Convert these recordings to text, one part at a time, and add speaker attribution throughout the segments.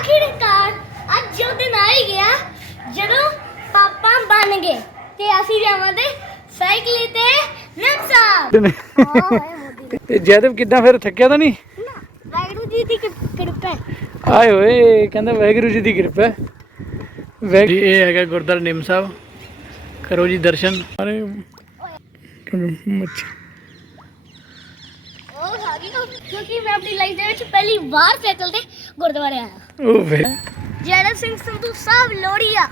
Speaker 1: ਆਖਿਰਕਾਰ ਅੱਜ ਉਹ ਦਿਨ ਆ ਹੀ ਗਿਆ ਜਦੋਂ ਪਾਪਾ ਬਣ ਗਏ ਤੇ ਅਸੀਂ ਜਾਵਾਂਗੇ ਸਾਈਕਲ ਤੇ ਨਕਸਾ ਹਾਂ
Speaker 2: ਤੇ ਜੈਦਵ ਕਿੱਦਾਂ ਫਿਰ ਥੱਕਿਆ ਤਾਂ ਨਹੀਂ?
Speaker 1: ਵਾਹਿਗੁਰੂ ਜੀ ਦੀ ਕਿਰ- ਕਿਰਪਾ।
Speaker 2: ਆਏ ਹੋਏ ਕਹਿੰਦਾ ਵਾਹਿਗੁਰੂ ਜੀ ਦੀ ਕਿਰਪਾ ਜੀ ਇਹ ਹੈਗਾ ਗੁਰਦੁਆਰਾ ਨਿੰਮ ਸਾਹਿਬ। ਕਰੋ ਜੀ ਦਰਸ਼ਨ। ਅਰੇ ਮੱਛੀ।
Speaker 1: ਉਹ ਸਾਰੀ ਕਿਉਂਕਿ ਮੈਂ ਆਪਣੀ ਲਾਈਫ ਦੇ ਵਿੱਚ ਪਹਿਲੀ ਵਾਰ ਸਾਈਕਲ ਤੇ ਗੁਰਦੁਆਰੇ ਆਇਆ।
Speaker 2: ਉਹ ਵੇ।
Speaker 1: ਜੈਨਲ ਸਿੰਘ ਸੰਧੂ ਸਾਹਿਬ ਲੋੜੀਆ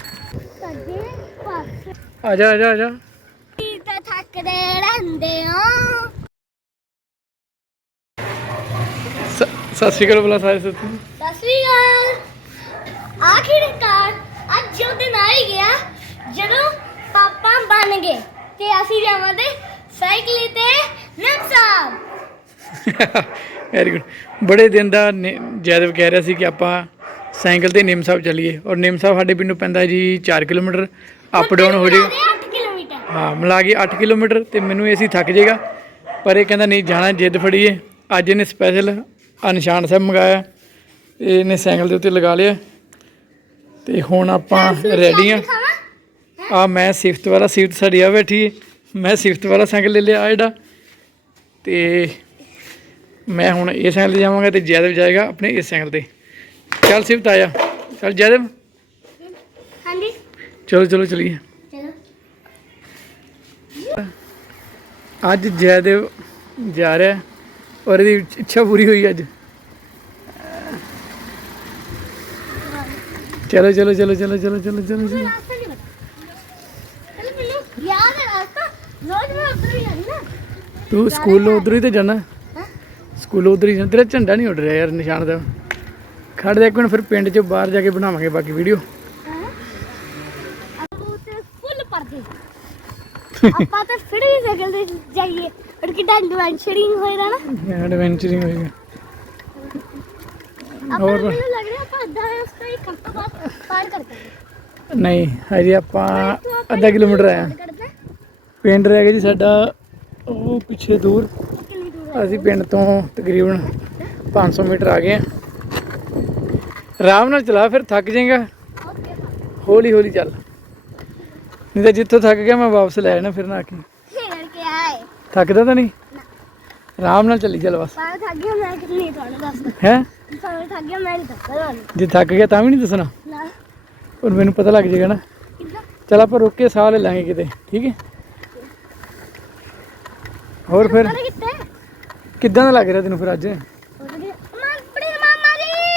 Speaker 1: ਸਾਡੇ ਪਾਸੇ
Speaker 2: ਆ ਜਾ ਆ ਜਾ ਆ ਜਾ।
Speaker 1: ਤਾਂ ਥੱਕਦੇ ਰਹਿੰਦੇ ਆ
Speaker 2: ਸਤਿ ਸ਼੍ਰੀ ਅਕਾਲ ਬੁਲਾ ਸਾਰੇ ਸਤਿ
Speaker 1: ਸਤਿ ਸ਼੍ਰੀ ਅਕਾਲ। ਆਖਿਰਕਾਰ ਅੱਜ ਉਹ ਦਿਨ ਆ ਹੀ ਗਿਆ। ਜਦੋਂ ਪਾਪਾ ਬਣ ਗਏ ਤੇ ਅਸੀਂ ਜਾਵਾਂਗੇ ਸਾਈਕਲ ਤੇ ਨਕਸਾ
Speaker 2: ਵੈਰੀ ਗੁੱਡ ਬੜੇ ਦਿਨ ਦਾ ਜੈਦਵ ਕਹਿ ਰਿਹਾ ਸੀ ਕਿ ਆਪਾਂ ਸਾਈਕਲ ਤੇ ਨਿੰਮ ਸਾਹਿਬ ਚੱਲੀਏ ਔਰ ਨਿੰਮ ਸਾਹਿਬ ਸਾਡੇ ਪਿੰਡੋਂ ਪੈਂਦਾ ਜੀ 4 ਕਿਲੋਮੀਟਰ ਅਪ ਡਾਊਨ ਹੋ ਜਾਏਗਾ
Speaker 1: 8 ਕਿਲੋਮੀਟਰ।
Speaker 2: ਹਾਂ ਮਿਲਾ ਕੇ 8 ਕਿਲੋਮੀਟਰ ਤੇ ਮੈਨੂੰ ਇਹ ਸੀ ਥੱਕ ਜਾਏਗਾ ਪਰ ਇਹ ਕਹਿੰਦਾ ਨਹੀਂ ਜਾਣਾ ਜਿੱਦ ਫੜੀਏ। ਅੱਜ ਇਹਨੇ ਸਪੈਸ਼ਲ ਆ ਨਿਸ਼ਾਨ ਸਾਹਿਬ ਮੰਗਾਇਆ ਤੇ ਇਹਨੇ ਸਾਈਕਲ ਦੇ ਉੱਤੇ ਲਗਾ ਲਿਆ। ਤੇ ਹੁਣ ਆਪਾਂ ਰੈਡੀ ਆ ਆ ਮੈਂ ਸਿਫਤ ਵਾਲਾ ਸਿਫਤ ਸਾਡੀ ਆ ਬੈਠੀ ਮੈਂ ਸਿਫਤ ਵਾਲਾ ਸਾਈਕਲ ਲੈ ਲਿਆ ਆਹ ਜਿਹੜਾ। ਤੇ ਮੈਂ ਹੁਣ ਇਹ ਸਾਈਕਲ ਤੇ ਜਾਵਾਂਗਾ ਤੇ ਜੈਦਵ ਜਾਏਗਾ ਆਪਣੇ ਇਸ ਸਾਈਕਲ ਤੇ। ਚੱਲ ਸਿਫਤ ਆਇਆ ਚੱਲ ਜੈਦਵ।
Speaker 1: ਹਾਂਜੀ।
Speaker 2: ਚਲੋ ਚਲੋ ਚਲੀਏ।
Speaker 1: ਚਲੋ।
Speaker 2: ਅੱਜ ਜੈਦੇਵ ਜਾ ਰਿਹਾ ਔਰ ਇਹਦੀ ਇੱਛਾ ਪੂਰੀ ਹੋਈ ਅੱਜ। ਚਲੋ ਚਲੋ ਚਲੋ ਚਲੋ ਚਲੋ ਚਲੋ ਚਲੋ ਚਲੋ।
Speaker 1: ਹੈ ਰਾਸਤਾ। ਰੋਜ਼ ਮੈਂ ਉੱਧਰ ਹੀ ਨਾ।
Speaker 2: ਤੂੰ ਸਕੂਲੋਂ ਉਧਰ ਹੀ ਤੇ ਜਾਣਾ। ਸਕੂਲੋਂ ਉਧਰ ਹੀ ਤੇਰਾ ਝੰਡਾ ਨਹੀਂ ਉੱਡ ਰਿਹਾ ਯਾਰ ਨਿਸ਼ਾਨ ਦਾ। ਖੜ ਜਾ ਇੱਕ ਮਿੰਟ ਫਿਰ ਪਿੰਡ 'ਚੋਂ ਬਾਹਰ ਜਾ ਕੇ ਬਣਾਵਾਂਗੇ ਬਾਕੀ ਵੀਡੀਓ
Speaker 1: ਆਪਾਂ ਤੇ ਫੁੱਲ ਪਰਦੇ ਆਪਾਂ ਤਾਂ ਫਿਰ ਵੀ ਸਾਈਕਲ ਤੇ ਜਾਈਏ। ਪਰ ਕਿੱਡਾ ਐਡਵੈਂਚਰਿੰਗ ਹੋਏਗਾ ਨਾ।
Speaker 2: ਐਡਵੈਂਚਰਿੰਗ ਹੋਏਗਾ?
Speaker 1: ਮੈਨੂੰ ਲੱਗ ਰਿਹਾ ਆਪਾਂ ਅੱਧਾ ਰਸਤਾ ਹੀ ਤੋਂ ਬਾਅਦ ਪਾਰ ਕਰ ਦਾਂਗੇ
Speaker 2: ਨਹੀਂ ਹਜੇ ਆਪਾਂ ਅੱਧਾ ਕਿਲੋਮੀਟਰ ਆਇਆ। ਪਿੰਡ ਰਹਿ ਗਿਆ ਜੀ ਸਾਡਾ ਉਹ ਪਿੱਛੇ ਦੂਰ। ਅਸੀਂ ਪਿੰਡ ਤੋਂ ਤਕਰੀਬਨ 500 ਮੀਟਰ ਆ ਗਏ ਹਾਂ। ਆਰਾਮ ਨਾਲ ਚਲਾ ਫਿਰ ਥੱਕ ਜਾਏਗਾ। ਹੌਲੀ ਹੌਲੀ ਚੱਲ। ਨਹੀਂ ਤਾਂ ਜਿੱਥੋਂ ਥੱਕ ਗਿਆ ਮੈਂ ਵਾਪਸ ਲੈ ਜਾਣਾ ਫਿਰ ਨਾ ਕੇ। ਥੱਕਦਾ ਤਾਂ ਨਹੀਂ? ਆਰਾਮ ਨਾਲ ਚੱਲੀ ਚੱਲ ਬਸ।
Speaker 1: ਥੱਕ ਗਿਆ ਮੈਂ ਕਿੰਨੀ ਤੁਹਾਨੂੰ ਦੱਸਦਾ
Speaker 2: ਹੈ?
Speaker 1: ਪਾਰ ਥੱਕ ਗਿਆ ਮੈਂ ਨਹੀਂ ਦੱਸਦਾ ਤੁਹਾਨੂੰ
Speaker 2: ਜੇ ਥੱਕ ਗਿਆ ਤਾਂ ਵੀ ਨਹੀਂ ਦੱਸਣਾ?
Speaker 1: ਨਾ।
Speaker 2: ਹੁਣ ਮੈਨੂੰ ਪਤਾ ਲੱਗ ਜਾਏਗਾ ਨਾ। ਚੱਲ ਆਪਾਂ ਰੁੱਕ ਕੇ ਸਾਹ ਲੈ ਲਾਂਗੇ ਕਿਤੇ ਠੀਕ ਹੈ? ਹੋਰ ਫਿਰ? ਕਿੱਦਾਂ ਦਾ ਲੱਗ ਰਿਹਾ ਤੈਨੂੰ ਫਿਰ ਅੱਜ?
Speaker 1: ਮਾਮਾ ਜੀ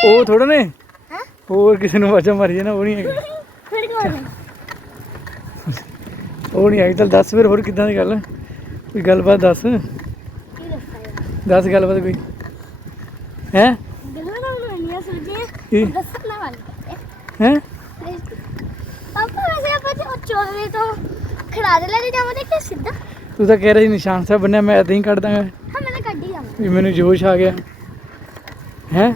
Speaker 2: ਉਹ ਥੋੜਾ ਨੇ?
Speaker 1: ਹਾਂ
Speaker 2: ਹੋਰ ਕਿਸੇ ਨੂੰ ਵਾਜਾ ਮਾਰੀ ਜਾਣਾ ਉਹ ਨਹੀਂ ਹੈਗਾ।
Speaker 1: ਫਿਰ ਕੋਣ
Speaker 2: ਉਹ ਨਹੀਂ ਹੈਗੀ ਚੱਲ ਦੱਸ ਫਿਰ ਹੋਰ ਕਿੱਦਾਂ ਦੀ ਗੱਲ? ਕੋਈ ਗੱਲਬਾਤ ਦੱਸ?
Speaker 1: ਕੀ ਦੱਸਾਂ ਯਾਰ
Speaker 2: ਦੱਸ ਗੱਲਬਾਤ ਕੋਈ। ਹੈ?
Speaker 1: ਦੱਸਣਾ ਵਾਲੀ ਪਾਪਾ ਵੈਸੇ ਆਪਾਂ ਚੋਵੇ ਤੋਂ ਖੜਾ ਦੇ ਲੈ ਕੇ ਜਾਵਾਂਗੇ ਕਿ ਸਿੱਧਾ
Speaker 2: ਤੂੰ ਤਾਂ ਕਹਿ ਰਿਹਾ ਨਿਸ਼ਾਨ ਸਾਹਿਬ ਬੰਨਿਆ ਮੈਂ ਏਦਾਂ ਹੀ ਕੱਢ ਦਾਂਗਾ।
Speaker 1: ਹਾਂ ਮੈਂ ਤਾਂ
Speaker 2: ਵੀ ਮੈਨੂੰ ਜੋਸ਼ ਆ ਗਿਆ। ਹੈ?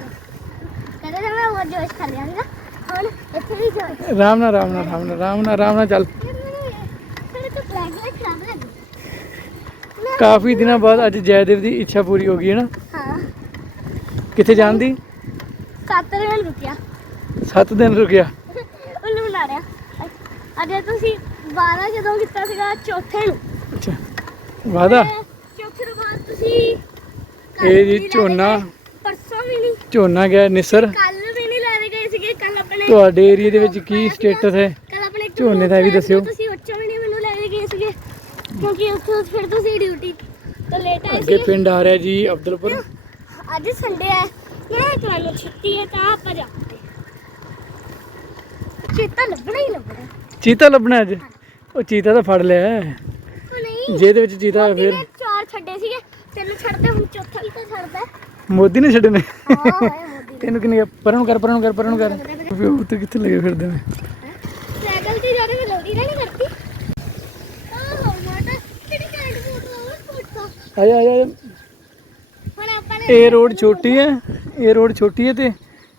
Speaker 1: ਕਹਿੰਦਾ ਤਾਂ ਮੈਂ ਉਹ ਜੋਸ਼ ਕਰ ਲਿਆ ਸੀਗਾ ਹੁਣ ਇੱਥੇ ਵੀ ਜੋਸ਼।
Speaker 2: ਆਰਾਮ ਨਾਲ ਆਰਾਮ ਨਾਲ ਆਰਾਮ ਨਾਲ ਆਰਾਮ ਨਾਲ ਆਰਾਮ ਨਾਲ ਚੱਲ। ਕਾਫੀ ਦਿਨਾਂ ਬਾਅਦ ਅੱਜ ਜੈਦੇਵ ਦੀ ਇੱਛਾ ਪੂਰੀ ਹੋ ਗਈ ਹੈ ਨਾ?
Speaker 1: ਹਾਂ।
Speaker 2: ਕਿੱਥੇ ਜਾਣ ਦੀ?
Speaker 1: ਸੱਤ ਦਿਨ ਰੁਕਿਆ।
Speaker 2: 7 ਦਿਨ ਰੁਕਿਆ।
Speaker 1: ਉਹਨੂੰ ਬਣਾ ਰਿਆ ਅੱਜ ਤੁਸੀਂ 12 ਜਦੋਂ ਕੀਤਾ ਸੀਗਾ ਚੌਥੇ ਨੂੰ।
Speaker 2: ਅੱਛਾ। ਵਾਦਾ
Speaker 1: ਚੌਥੇ ਤੋਂ ਬਾਅਦ ਤੁਸੀਂ
Speaker 2: ਇਹ ਜੀ ਝੋਨਾ।
Speaker 1: ਪਰਸੋਂ ਵੀ ਨਹੀਂ।
Speaker 2: ਝੋਨਾ ਗਿਆ ਨਿਸਰ।
Speaker 1: ਕੱਲ ਵੀ ਨਹੀਂ ਲੈ ਗਏ ਸੀਗੇ ਕੱਲ ਆਪਣੇ
Speaker 2: ਤੁਹਾਡੇ ਏਰੀਆ ਦੇ ਵਿੱਚ ਕੀ ਸਟੇਟਸ ਹੈ?
Speaker 1: ਕੱਲ ਆਪਣੇ
Speaker 2: ਝੋਨੇ ਦਾ ਵੀ ਦੱਸਿਓ।
Speaker 1: ਤੁਸੀਂ ਉੱਚੋਂ ਵੀ ਨਹੀਂ ਮੈਨੂੰ ਲੈ ਗਏ ਸੀਗੇ ਕਿਉਂਕਿ ਉੱਥੋਂ ਫਿਰ ਤੁਸੀਂ ਡਿਊਟੀ ਤੋਂ ਲੇਟ ਆਏ
Speaker 2: ਅੱਗੇ
Speaker 1: ਸੀ
Speaker 2: ਪਿੰਡ ਆ ਰਿਹਾ ਜੀ ਅਬਦੁਲਪੁਰ।
Speaker 1: ਅੱਜ ਸੰਡੇ ਹੈ। ਮੈਂ ਤੁਹਾਨੂੰ ਛੁੱਟੀ ਹੈ ਤਾਂ ਆਪਾਂ ਜਾਵਾਂਗੇ ਚੇਤਾ ਲੱਭਣਾ ਹੀ ਲੱਭਣਾ
Speaker 2: ਚੀਤਾ ਲੱਭਣਾ ਅੱਜ? ਉਹ ਚੀਤਾ ਤਾਂ ਫੜ ਲਿਆ
Speaker 1: ਨਹੀਂ।
Speaker 2: ਜੇ ਇਹਦੇ ਵਿੱਚ ਚੀਤਾ
Speaker 1: ਫਿਰ ਚਾਰ ਛੱਡੇ ਸੀਗੇ। ਤਿੰਨ ਛੱਡਦੇ ਹੁਣ ਚੌਥਾ ਵੀ ਤਾਂ ਛੱਡਦਾ। ਹੈ।
Speaker 2: ਮੋਦੀ ਨੇ ਛੱਡਣੇ।
Speaker 1: ਹਾਂ ਮੋਦੀ
Speaker 2: ਤੈਨੂੰ ਕਿੰਨੇ ਪਰਾਂ ਨੂੰ ਕਰ ਪਰਾਂ ਨੂੰ ਕਰ ਪਰਾਂ ਨੂੰ ਕਰ। ਵੀ ਉਹ ਤੇ ਕਿੱਥੇ ਲੱਗੇ ਫਿਰਦੇ ਨੇ?
Speaker 1: ਸਾਈਕਲ ਤੇ ਜਾਣੇ ਮੈਂ ਲੋੜੀ ਨਹੀਂ ਕਰਤੀ ਆਹ ਮਾਟਾ ਕਿਹੜੀ ਕਾਇਡ ਫੋਟੋ ਫੋਟੋ
Speaker 2: ਆ ਜਾ ਆ ਜਾ
Speaker 1: ਹੁਣ ਆਪਾਂ ਨੇ
Speaker 2: ਇਹ ਰੋਡ ਛੋਟੀ ਹੈ। ਇਹ ਰੋਡ ਛੋਟੀ ਹੈ ਤੇ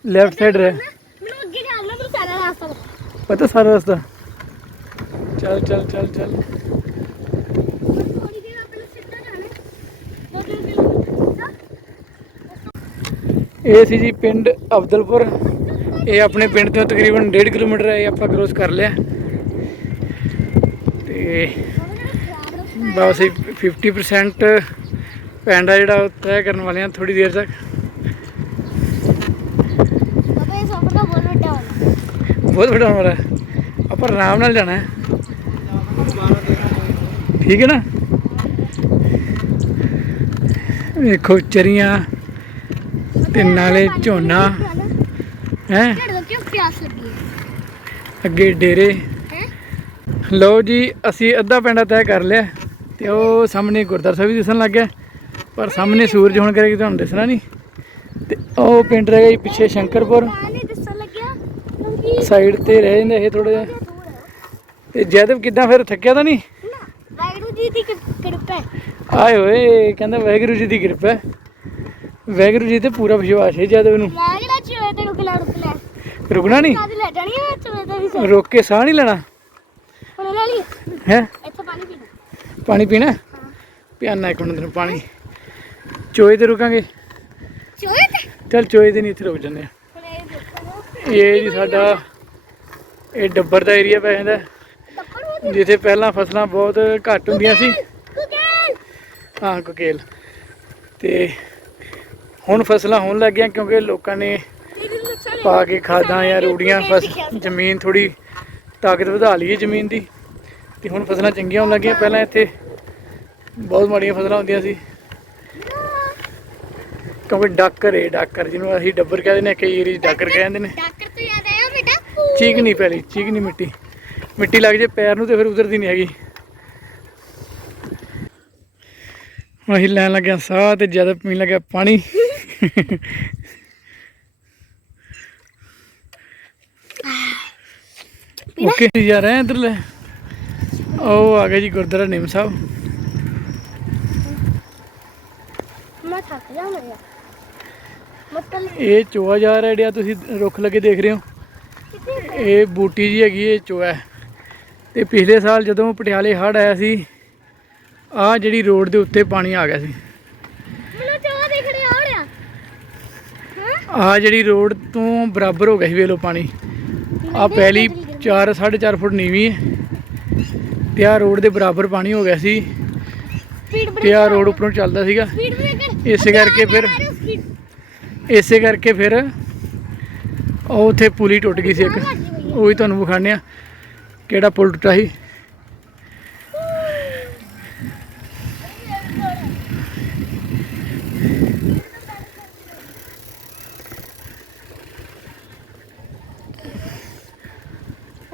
Speaker 2: ਲੈਫਟ ਸਾਈਡ ਰਹਿ।
Speaker 1: ਮੈਨੂੰ ਅੱਗੇ ਜਾਣਾ ਮੈਨੂੰ ਸਾਰਾ ਰਾਸਤਾ। ਪਤਾ
Speaker 2: ਸਾਰਾ ਰਸਤਾ? ਚੱਲ ਚੱਲ ਚੱਲ ਚੱਲ
Speaker 1: ਹੁਣ ਥੋੜੀ ਦੇਰ ਆਪਾਂ ਨੂੰ ਸਿੱਧਾ ਜਾਣਾ ਦੋ ਤਿੰਨ ਕਿਲੋਮੀਟਰ ਸਿੱਧਾ
Speaker 2: ਇਹ ਸੀ ਜੀ ਪਿੰਡ ਅਬਦੁਲਪੁਰ। ਇਹ ਆਪਣੇ ਪਿੰਡ ਤੋਂ ਤਕਰੀਬਨ 1.5 ਕਿਲੋਮੀਟਰ ਹੈ ਇਹ ਆਪਾਂ ਕ੍ਰੋਸ ਕਰ ਲਿਆ। ਤੇ ਬਸ ਇਹ 50% ਪਿੰਡ ਆ ਜਿਹੜਾ ਉਹ ਤੈਅ ਕਰਨ ਵਾਲੇ ਆ ਥੋੜੀ ਦੇਰ ਤੱਕ।
Speaker 1: ਬਾਬਾ ਇਹ ਸਫਰ ਦਾ ਬਹੁਤ ਵੱਡਾ ਹੋਣਾ
Speaker 2: ਬਹੁਤ ਵੱਡਾ ਹੋਣ। ਆਪਾਂ ਆਰਾਮ ਨਾਲ ਜਾਣਾ ਹੈ। ਠੀਕ ਹੈ ਨਾ? ਵੇਖੋ ਚਰੀਆਂ। ਤੇ ਨਾਲੇ ਝੋਨਾ। ਹੈ?
Speaker 1: ਪਿਆਸ ਲੱਗੀ
Speaker 2: ਅੱਗੇ ਡੇਰੇ। ਲਓ ਜੀ ਅਸੀਂ ਅੱਧਾ ਪਿੰਡਾ ਤੈਅ ਕਰ ਲਿਆ ਤੇ ਉਹ ਸਾਹਮਣੇ ਗੁਰਦੁਆਰਾ ਸਾਹਿਬ ਵੀ ਦਿਸਣ ਲੱਗ ਗਿਆ। ਪਰ ਸਾਹਮਣੇ ਸੂਰਜ ਹੋਣ ਕਰਕੇ ਤੁਹਾਨੂੰ ਦਿਸਣਾ ਨਹੀਂ। ਤੇ ਉਹ ਪਿੰਡ ਰਹਿ ਗਿਆ ਜੀ ਪਿੱਛੇ ਸ਼ੰਕਰਪੁਰ। ਸਾਈਡ ਤੇ ਰਹਿ ਜਾਂਦੇ ਇਹ ਥੋੜਾ ਜਿਹਾ। ਤੇ ਜੈਦਵ ਕਿੱਦਾਂ ਫਿਰ ਥੱਕਿਆ ਤਾਂ ਨਹੀਂ?
Speaker 1: ਨਾ ਵਾਹਿਗੁਰੂ ਜੀ ਦੀ ਕਿਰ- ਕਿਰਪਾ
Speaker 2: ਆਏ ਹੋਏ ਕਹਿੰਦਾ ਵਾਹਿਗੁਰੂ ਜੀ ਦੀ ਕਿਰਪਾ ਹੈ। ਵਾਹਿਗੁਰੂ ਜੀ ਤੇ ਪੂਰਾ ਵਿਸ਼ਵਾਸ ਹੈ ਜੈਦਵ ਨੂੰ
Speaker 1: ਮੈਂ ਕਿਹੜਾ ਚੋਏ ਤੇ ਰੁਕ ਲੈ ਰੁਕ ਲੈ।
Speaker 2: ਰੁਕਣਾ ਨਹੀਂ?
Speaker 1: ਕਾਦ ਲੈ ਜਾਣੀ ਹੈ ਚੋਏ ਤੇ ਵੀ ਸਹੀ
Speaker 2: ਰੁਕ ਕੇ ਸਾਹ ਨਹੀਂ ਲੈਣਾ?
Speaker 1: ਹੁਣ ਲੈ ਲਈ।
Speaker 2: ਹੈ?
Speaker 1: ਇੱਥੇ ਪਾਣੀ ਪੀਣਾ।
Speaker 2: ਪਾਣੀ ਪੀਣਾ? ਪਿਆਨਾ ਇੱਕ ਮਿੰਟ ਤੈਨੂੰ ਪਾਣੀ। ਚੋਏ ਤੇ ਰੁਕਾਂਗੇ?
Speaker 1: ਚੋਏ ਤੇ?
Speaker 2: ਚੱਲ ਚੋਏ ਤੇ ਨਹੀਂ ਇੱਥੇ ਰੁਕ ਜਾਂਦੇ ਆ।
Speaker 1: ਹੁਣ ਇਹ ਦੇਖੋ।
Speaker 2: ਇਹ ਜੀ ਸਾਡਾ ਇਹ ਡੱਬਰ ਦਾ ਏਰੀਆ ਪੈ ਜਾਂਦਾ।
Speaker 1: ਟੱਪਰ ਹੋ।
Speaker 2: ਜਿੱਥੇ ਪਹਿਲਾਂ ਫਸਲਾਂ ਬਹੁਤ ਘੱਟ ਹੁੰਦੀਆਂ ਸੀ। ਹਾਂ ਕੁਕੇਲ। ਤੇ ਹੁਣ ਫਸਲਾਂ ਹੋਣ ਲੱਗੀਆਂ ਕਿਉਂਕਿ ਲੋਕਾਂ ਨੇ ਪਾ ਕੇ ਖਾਦਾਂ ਜਾਂ ਰੂੜੀਆਂ, ਫਸ ਜ਼ਮੀਨ ਥੋੜੀ ਤਾਕਤ ਵਧਾ ਲਈ ਹੈ ਜ਼ਮੀਨ ਦੀ। ਤੇ ਹੁਣ ਫਸਲਾਂ ਚੰਗੀਆਂ ਹੋਣ ਲੱਗੀਆਂ। ਪਹਿਲਾਂ ਇੱਥੇ ਬਹੁਤ ਮਾੜੀਆਂ ਫਸਲਾਂ ਹੁੰਦੀਆਂ ਸੀ। ਕਿਉਂਕਿ ਡਾਕਰ ਏ, ਡਾਕਰ ਜਿਹਨੂੰ ਅਸੀਂ ਡੱਬਰ ਕਹਿੰਦੇ ਨੇ ਕਈ ਏਰੀਆ ਡਾਕਰ ਕਹਿੰਦੇ ਨੇ।
Speaker 1: ਡਾਕਟਰ ਤੋਂ ਯਾਦ ਆਇਆ ਬੇਟਾ
Speaker 2: ਚੀਕ ਨਹੀਂ ਪੈਲੀ, ਚੀਕ ਨਹੀਂ ਮਿੱਟੀ। ਮਿੱਟੀ ਲੱਗ ਜੇ ਪੈਰ ਨੂੰ ਤੇ ਫਿਰ ਉਧਰਦੀ ਨਹੀਂ ਹੈਗੀ। ਹੁਣ ਅਸੀਂ ਲੈਣ ਲੱਗਿਆ ਸਾਹ ਤੇ ਜ਼ਿਆਦਾ ਪੀਣ ਲੱਗਿਆ ਪਾਣੀ। ਓਕੇ ਯਾਰ ਐ ਇਧਰ ਲੈ ਉਹ ਆ ਗਿਆ ਜੀ ਗੁਰਦੁਆਰਾ ਨਿੰਮ ਸਾਹਿਬ।
Speaker 1: ਮੈਂ ਥੱਕ ਜਾਣਾ ਯਾਰ। ਮਤਲਬ
Speaker 2: ਇਹ ਚੋਆ ਜਾ ਰਿਹਾ ਜਿਹੜਾ ਤੁਸੀਂ ਰੁੱਖ ਲੱਗੇ ਦੇਖ ਰਹੇ ਹੋ। ਇਹ ਬੂਟੀ ਜੀ ਹੈਗੀ ਇਹ ਚੋਆ। ਤੇ ਪਿਛਲੇ ਸਾਲ ਜਦੋਂ ਪਟਿਆਲੇ ਹੜ੍ਹ ਆਇਆ ਸੀ ਆ ਜਿਹੜੀ ਰੋਡ ਦੇ ਉੱਤੇ ਪਾਣੀ ਆ ਗਿਆ ਸੀ
Speaker 1: ਮੈਨੂੰ ਚੋਆ ਦੇਖਣੇ ਆ ਰਿਹਾ ਹਾਂ
Speaker 2: ਆ ਜਿਹੜੀ ਰੋਡ ਤੋਂ ਬਰਾਬਰ ਹੋ ਗਿਆ ਸੀ ਵੇਖ ਲਓ ਪਾਣੀ। ਆ ਪਹਿਲੀ 4 4.5 ਫੁੱਟ ਨੀਵੀਂ ਹੈ। ਤੇ ਆ ਰੋਡ ਦੇ ਬਰਾਬਰ ਪਾਣੀ ਹੋ ਗਿਆ ਸੀ। ਤੇ ਆ। ਰੋਡ ਉੱਪਰੋਂ ਚੱਲਦਾ ਸੀਗਾ। ਇਸੇ ਕਰਕੇ ਫਿਰ ਇਸੇ ਕਰਕੇ ਫਿਰ ਉਹ ਉੱਥੇ ਪੁਲੀ ਟੁੱਟ ਗਈ ਸੀ ਇੱਕ। ਉਹ ਵੀ ਤੁਹਾਨੂੰ ਵਿਖਾਣੇ ਆ ਕਿਹੜਾ ਪੁਲ ਟੁੱਟਾ ਸੀ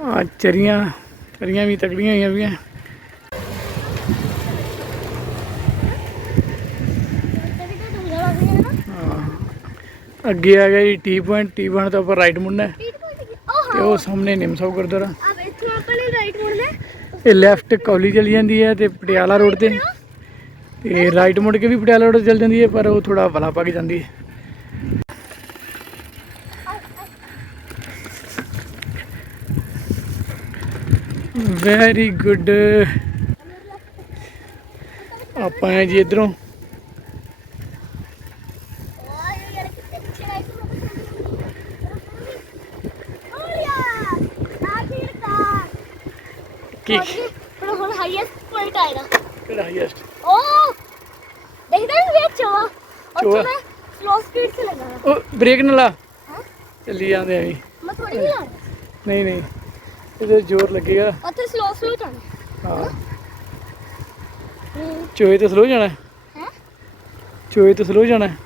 Speaker 2: ਆ ਚਰੀਆਂ ਚਰੀਆਂ ਵੀ ਤਕੜੀਆਂ ਹੋਈਆਂ ਵੀਆਂ ਅੱਗੇ ਆ ਗਿਆ G T point T point ਤੋਂ ਆਪਾਂ ਰਾਈਟ ਮੁੜਨਾ। ਹੈ
Speaker 1: ਉਹ
Speaker 2: ਤੇ ਉਹ ਸਾਹਮਣੇ ਨਿੰਮ ਸਾਹਿਬ ਗੁਰਦੁਆਰਾ।
Speaker 1: ਇੱਥੋਂ ਆਪਾਂ ਨੇ ਰਾਈਟ ਮੁੜਨਾ
Speaker 2: ਇਹ ਲੈਫਟ ਕੌਲੀ ਚਲੀ ਜਾਂਦੀ ਹੈ ਤੇ ਪਟਿਆਲਾ ਰੋਡ ਤੇ। ਤੇ ਰਾਈਟ ਮੁੜ ਕੇ ਵੀ ਪਟਿਆਲਾ ਰੋਡ 'ਤੇ ਚਲ ਜਾਂਦੀ ਹੈ, ਪਰ ਉਹ ਥੋੜਾ ਵਲਾ ਪਾ ਕੇ ਜਾਂਦੀ ਹੈ। ਵੈਰੀ ਗੁੱਡ ਆਪਾਂ ਆਏ ਜੀ ਇਧਰੋਂ। ਕੀ?
Speaker 1: ਹੁਣ ਹੁਣ ਹਾਈਐਸਟ ਪੁਆਇੰਟ ਆਏਗਾ
Speaker 2: ਕਿਹੜਾ ਹਾਈਐਸਟ
Speaker 1: ਓ ਦੇਖਦਾ ਵੀ ਚੋਆ
Speaker 2: ਚੋਆ।
Speaker 1: ਸਲੋ ਸਪੀਡ ਤੇ ਲਗਾ
Speaker 2: ਉਹ ਬ੍ਰੇਕ ਨਾ ਲਾ। ਚੱਲੀ ਜਾਂਦੇ ਆ ਵੀ।
Speaker 1: ਨਹੀਂ।
Speaker 2: ਇਹਦੇ ਜ਼ੋਰ ਲੱਗੇਗਾ।
Speaker 1: ਉੱਥੇ ਸਲੋ ਸਲੋ ਜਾਣਾ।
Speaker 2: ਹਾਂ। ਚੋਏ ਤੇ ਸਲੋ ਜਾਣਾ? ਹੈ? ਚੋਏ ਤੇ ਸਲੋ ਜਾਣਾ? ਹੈ?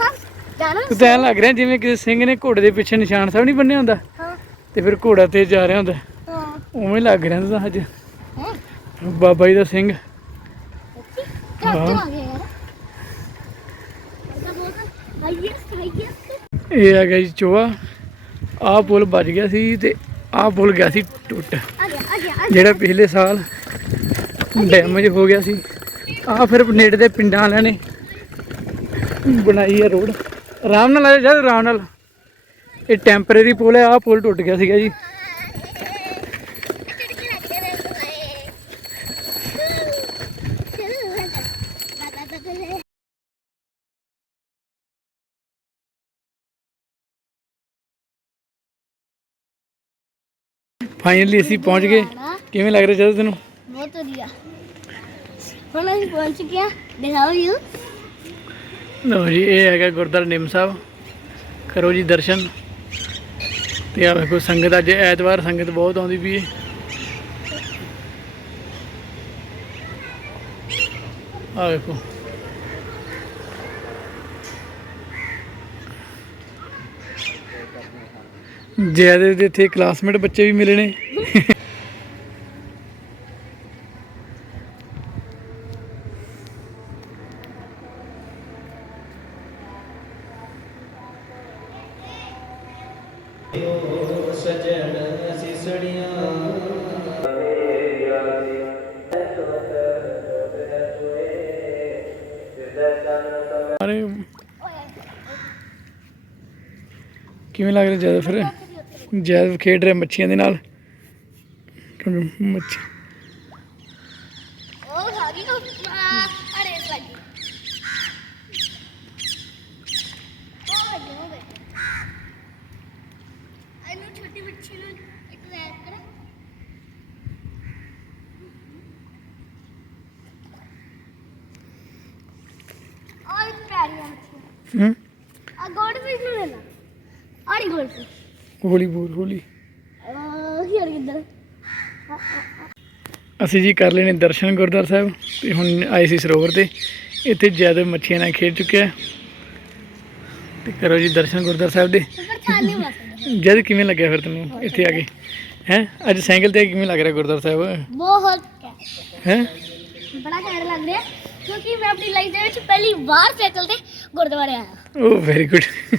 Speaker 1: ਹਾਂ ਜਾਣਾ
Speaker 2: ਤੂੰ ਤਾਂ ਐਂ ਲੱਗ ਰਿਹਾ ਜਿਵੇਂ ਕਿਸੇ ਸਿੰਘ ਨੇ ਘੋੜੇ ਦੇ ਪਿੱਛੇ ਨਿਸ਼ਾਨ ਸਾਹਿਬ ਨਹੀਂ ਬੰਨਿਆ ਹੁੰਦਾ?
Speaker 1: ਹਾਂ।
Speaker 2: ਤੇ ਫਿਰ ਘੋੜਾ ਤੇ ਜਾ ਰਿਹਾ ਹੁੰਦਾ?
Speaker 1: ਹਾਂ।
Speaker 2: ਉਵੇਂ ਲੱਗ ਰਿਹਾ ਤੂੰ ਤਾਂ ਅੱਜ।
Speaker 1: ਹੈ?
Speaker 2: ਬਾਬਾ ਜੀ ਦਾ ਸਿੰਘ। ਇਹ ਆ ਗਿਆ ਜੀ ਚੋਆ। ਆਹ ਪੁਲ ਵੱਜ ਗਿਆ ਸੀ ਤੇ ਆਹ ਪੁਲ ਗਿਆ ਸੀ ਟੁੱਟ।
Speaker 1: ਆ ਆ ਆ
Speaker 2: ਜਿਹੜਾ ਪਿਛਲੇ ਸਾਲ ਡੈਮੇਜ ਹੋ ਗਿਆ ਸੀ ਆ ਫਿਰ ਨੇੜੇ ਦੇ ਪਿੰਡਾਂ ਵਾਲਿਆਂ ਨੇ ਬਣਾਈ ਹੈ ਰੋਡ। ਆਰਾਮ ਨਾਲ ਆ ਜਾ ਆਰਾਮ ਨਾਲ। ਇਹ ਟੈਂਪਰੇਰੀ ਪੁਲ ਹੈ ਆਹ ਪੁਲ ਟੁੱਟ ਗਿਆ ਸੀਗਾ ਜੀ। ਫਾਈਨਲੀ ਅਸੀਂ ਪਹੁੰਚ ਗਏ। ਕਿਵੇਂ ਲੱਗ ਰਿਹਾ ਜਦ ਤੈਨੂੰ?
Speaker 1: ਬਹੁਤ ਵਧੀਆ। ਹੁਣ ਅਸੀਂ ਪਹੁੰਚ ਗਏ ਹਾਂ। ਦਿਖਾਓ ਯੂ
Speaker 2: ਲਓ ਜੀ ਇਹ ਹੈਗਾ ਗੁਰਦੁਆਰਾ ਨਿੰਮ ਸਾਹਿਬ। ਕਰੋ ਜੀ ਦਰਸ਼ਨ। ਤੇ ਆ ਵੇਖੋ ਸੰਗਤ ਅੱਜ ਐਤਵਾਰ ਸੰਗਤ ਬਹੁਤ ਆਉਂਦੀ ਵੀ ਹੈ ਆ ਵੇਖੋ। ਜੈਦੇ ਦੇ ਇੱਥੇ ਕਲਾਸਮੇਟ ਬੱਚੇ ਵੀ ਮਿਲੇ ਨੇ। ਕਿਵੇਂ ਲੱਗ ਰਿਹਾ ਜੈਦ ਫਿਰ? ਜੈਦ ਖੇਡ ਰਿਹਾ ਮੱਛੀਆਂ ਦੇ ਨਾਲ। ਮੱਛੀ।
Speaker 1: ਉਹ ਗਈ ਉਹ ਅਰੇ ਲੱਗੀ। ਇਹਨੂੰ ਛੋਟੀ ਨੂੰ ਇੱਕ ਕਰ। ਔਰ
Speaker 2: ਹੂੰ
Speaker 1: ਆ ਗੋਲਡ ਫਿਸ਼ ਨੂੰ ਲੈਣਾ ਆੜੀ ਗੋਲਡ ਫਿਸ਼
Speaker 2: ਹੋਲੀ ਬੋਲ ਹੋਲੀ।
Speaker 1: ਹੀਰ ਕਿੱਧਰ
Speaker 2: ਅਸੀਂ ਜੀ ਕਰ ਨੇ ਦਰਸ਼ਨ ਗੁਰਦੁਆਰਾ ਸਾਹਿਬ ਤੇ ਹੁਣ ਆਏ ਸੀ ਸਰੋਵਰ ਤੇ। ਇੱਥੇ ਜ਼ਿਆਦਾ ਮੱਛੀਆਂ ਨਾਲ ਖੇਡ ਚੁੱਕਿਆ। ਤੇ ਕਰੋ ਜੀ ਦਰਸ਼ਨ ਗੁਰਦੁਆਰਾ ਸਾਹਿਬ ਦੇ। ਜਦ ਕਿਵੇਂ ਲੱਗਿਆ ਫਿਰ ਤੈਨੂੰ ਇੱਥੇ ਆ ਕੇ? ਹੈ? ਅੱਜ ਸਾਈਕਲ ਤੇ ਕਿਵੇਂ ਲੱਗ ਰਿਹਾ ਗੁਰਦੁਆਰਾ ਸਾਹਿਬ?
Speaker 1: ਬਹੁਤ।
Speaker 2: ਹੈ?
Speaker 1: ਬੜਾ ਘੈਂਟ ਲੱਗ ਰਿਹਾ ਕਿਉਂਕਿ ਮੈਂ ਆਪਣੀ ਲਾਈਫ ਦੇ ਵਿੱਚ ਪਹਿਲੀ ਵਾਰ ਸਾਈਕਲ ਤੇ ਗੁਰਦੁਆਰੇ ਆਇਆ।
Speaker 2: ਓ ਵੈਰੀ ਗੁੱਡ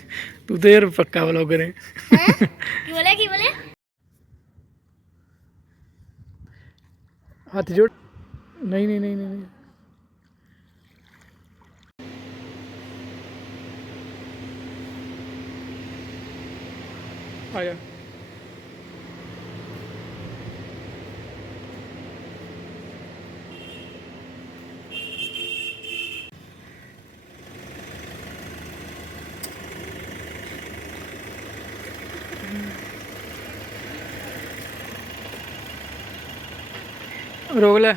Speaker 2: ਤੂੰ ਤਾਂ ਯਾਰ ਪੱਕਾ ਵਲੌਗਰ ਹੈ
Speaker 1: ਹੈ ਕੀ ਬੋਲੇ ਕੀ ਬੋਲੇ
Speaker 2: ਹੱਥ ਜੋੜ ਨਹੀਂ ਨਹੀਂ ਨਹੀਂ ਨਹੀਂ ਰੋਕ ਲੈ।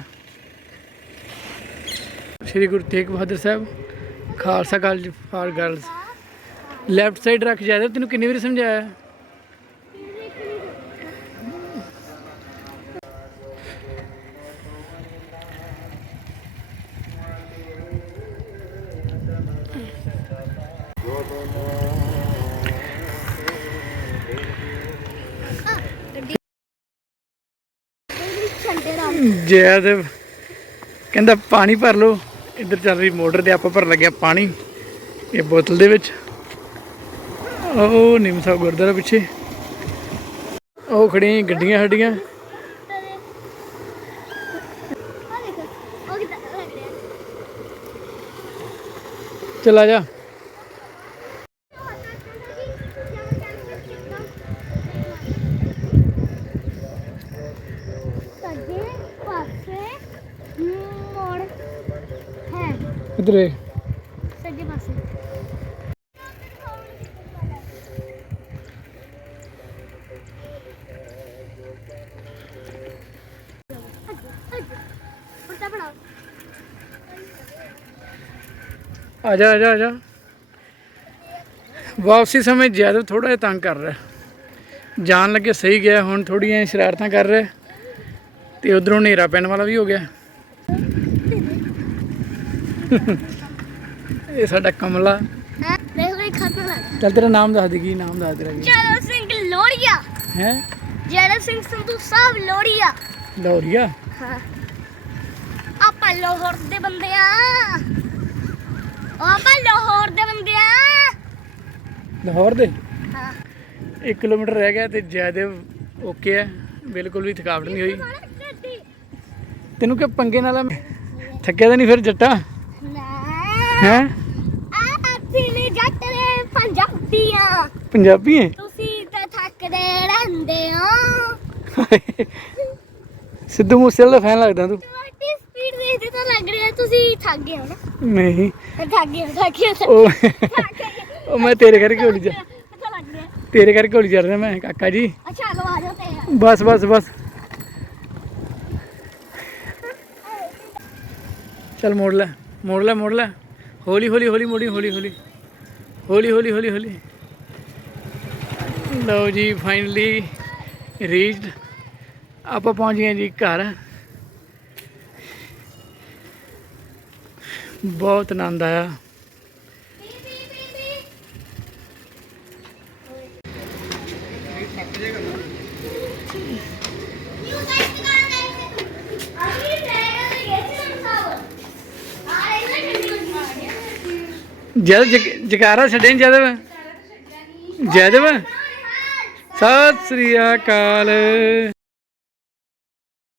Speaker 2: Shri Guru Tegh Bahadur Sahib, Khalsa college, for girls left side ਰੱਖ ਜਾਇਦਾ ਤੈਨੂੰ ਕਿੰਨੀ ਵਾਰੀ ਸਮਝਾਇਆ?
Speaker 1: ਗੱਡੀ ਛੰਡੇ ਰਾਮ
Speaker 2: ਜੈਦੇਵ ਕਹਿੰਦਾ ਪਾਣੀ ਭਰ ਲਓ। ਇੱਧਰ ਚੱਲ ਰਹੀ ਮੋਟਰ ਤੇ ਆਪਾਂ ਭਰ ਲੱਗਿਆ ਪਾਣੀ, ਇਹ ਬੋਤਲ ਦੇ ਵਿੱਚ। ਉਹ ਨਿੰਮ ਸਾਹਿਬ ਗੁਰਦੁਆਰਾ ਪਿੱਛੇ। ਉਹ ਖੜੀਆਂ ਗੱਡੀਆਂ ਸਾਡੀਆਂ। ਚਲਾ ਜਾ
Speaker 1: ਸੱਜੇ ਪਾਸੇ ਮੋੜ ਹੈ
Speaker 2: ਇੱਧਰ ਏ
Speaker 1: ਸੱਜੇ ਪਾਸੇ।
Speaker 2: ਆ ਜਾ ਆ ਜਾ ਆ ਜਾ ਵਾਪਸੀ ਸਮੇਂ ਜ਼ਿਆਦਾ ਥੋੜਾ ਜਿਹਾ ਤੰਗ ਕਰ ਰਿਹਾ। ਜਾਣ ਲੱਗੇ ਸਹੀ ਗਿਆ ਹੁਣ ਥੋੜੀਆਂ ਸ਼ਰਾਰਤਾਂ ਕਰ ਰਿਹਾ। ਤੇ ਉਧਰੋਂ ਹਨੇਰਾ ਪੈਣ ਵਾਲਾ ਵੀ ਹੋ ਗਿਆ। ਇਹ ਸਾਡਾ ਕਮਲਾ।
Speaker 1: ਹੈ ਦੇਖ ਲਈ ਖਤਮ ਲੱਗ
Speaker 2: ਚੱਲ ਤੇਰਾ ਨਾਮ ਦੱਸ ਦੇ ਕੀ ਨਾਮ ਦੱਸ ਤੇਰਾ ਕੀ
Speaker 1: ਜੈਦਵ ਸਿੰਘ ਲੋੜੀਆ
Speaker 2: ਹੈ?
Speaker 1: ਜੈਦਵ ਸਿੰਘ ਸੰਧੂ ਸਾਹਿਬ ਲੋੜੀਆ
Speaker 2: ਲੌਰੀਆ।
Speaker 1: ਹਾਂ। ਆਪਾਂ ਲਾਹੌਰ ਦੇ ਬੰਦੇ ਆ। ਆਪਾਂ ਲਾਹੌਰ ਦੇ ਬੰਦੇ ਆ।
Speaker 2: ਲਾਹੌਰ ਦੇ?
Speaker 1: ਹਾਂ।
Speaker 2: 1 ਕਿਲੋਮੀਟਰ ਰਹਿ ਗਿਆ ਤੇ ਜੈਦੇਵ ਓਕੇ ਹੈ ਬਿਲਕੁਲ ਵੀ ਥਕਾਵਟ ਨਹੀਂ ਹੋਈ। ਤੈਨੂੰ ਕਿ ਪੰਗੇ ਨਾਲ? ਥੱਕਿਆ ਤਾਂ ਨਹੀਂ ਫਿਰ ਜੱਟਾ? ਹੈ?
Speaker 1: ਆ ਅਸੀਂ ਨੇ ਜੱਟ ਦੇ ਪੰਜਾਬੀਆਂ।
Speaker 2: ਪੰਜਾਬੀ ਹੈ?
Speaker 1: ਤੁਸੀਂ ਤਾਂ ਥੱਕਦੇ ਰਹਿੰਦੇ ਹੋ।
Speaker 2: ਸਿੱਧੂ ਮੂਸੇਵਾਲੇ ਦਾ ਫੈਨ ਲੱਗਦਾ ਤੂੰ।
Speaker 1: ਤੁਹਾਡੀ ਸਪੀਡ ਦੇਖਦੇ ਤਾਂ ਲੱਗ ਰਿਹਾ ਤੁਸੀਂ ਥੱਕ ਗਏ ਹੋ ਨਾ।
Speaker 2: ਨਹੀਂ।
Speaker 1: ਥੱਕ ਗਏ ਹੋ ਥੱਕ ਗਏ ਹੋ।
Speaker 2: ਉਹ
Speaker 1: ਥੱਕ ਗਏ
Speaker 2: ਉਹ ਮੈਂ ਤੇਰੇ ਕਰਕੇ ਹੋਲੀ ਜਾ
Speaker 1: ਪਤਾ ਲੱਗ ਰਿਹਾ।
Speaker 2: ਤੇਰੇ ਕਰਕੇ ਹੋਲੀ ਚੱਲ ਰਿਹਾ ਮੈਂ ਕਾਕਾ ਜੀ।
Speaker 1: ਅੱਛਾ ਲੋ ਆ ਜਾਓ ਤੇ
Speaker 2: ਬਸ ਬਸ ਬਸ। ਚੱਲ ਮੋੜ ਲੈ ਮੋੜ ਲੈ ਮੋੜ ਲੈ। ਹੌਲੀ ਹੌਲੀ ਹੌਲੀ ਮੋੜੀ, ਹੌਲੀ ਹੌਲੀ। ਹੌਲੀ ਹੌਲੀ ਹੌਲੀ ਹੌਲੀ। ਲਓ ਜੀ ਫਾਈਨਲੀ ਰੀਚਡ ਆਪਾਂ ਪਹੁੰਚ ਗਏ ਜੀ ਘਰ। ਬਹੁਤ ਆਨੰਦ ਆਇਆ
Speaker 1: ਨਿਊ ਸਾਈਡ ਦੁਕਾਨ ਦੇ ਅਸੀਂ ਸਾਈਕਲ ਤੇ ਗਏ ਸੀ ਨਾ ਸਾਹਿਬ ਆ ਰਹੇ ਨਾ ਠੰਡੀ ਹੁੰਦੀ
Speaker 2: ਜਦ ਜਕ- ਜਕਾਰਾ ਛੱਡੇ ਜਦ ਜਦ ਸਤਿ ਸ੍ਰੀ ਅਕਾਲ।